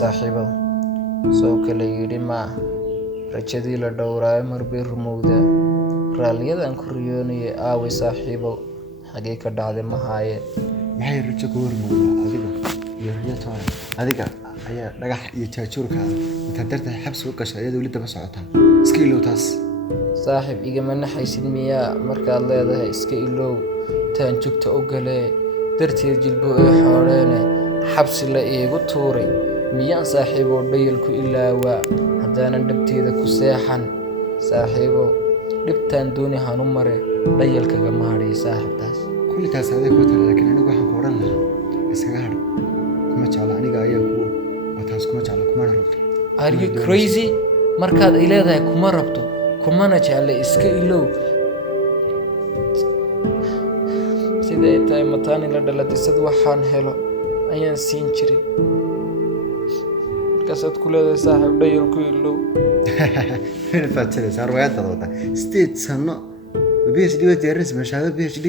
saaxiibo soo kale yidhi ma rajadii la dhowraayo marbay rumowdaa raalliyadan ku riyoonayay aaway saaxiibo xagee ka dhacday ma haaye maxay rajo ku hormoodaa adiga iyo riyatoona adiga ayaa dhagax iyo jaajuurkaada intaad darteed xabsi u gashay iyadoo weli daba socotaa iska ilow taas saaxiib igama naxaysid miyaa markaad leedahay iska ilow taan jugta u galee darteed jilbo ee xoodheene xabsi la iigu tuuray miyaan saaxiiboo dhayal ku ilaawaa haddaanan dhabteeda ku seexan saaxiibo dhibtaan dooni hanu mare dhayalkagama hadhiyo saaxiibtaas kulli taas adeeg ku tala laakiin anigu waxaan ku odhan lahaa iskaga hadh kuma jecla aniga ayaa kuwo oo taas kuma jecla kumana rabto are you crazy markaad ay leedahay kuma rabto kumana jecla iska ilow siday tahay mataani la dhaladisad waxaan helo ayaan siin jiray markaasaad ku leedahay saaxiib dhayal ku ilow faadsanaysaa riwaayadaada wata 8 sano PhD waa diyaarinaysa mashaahada PhD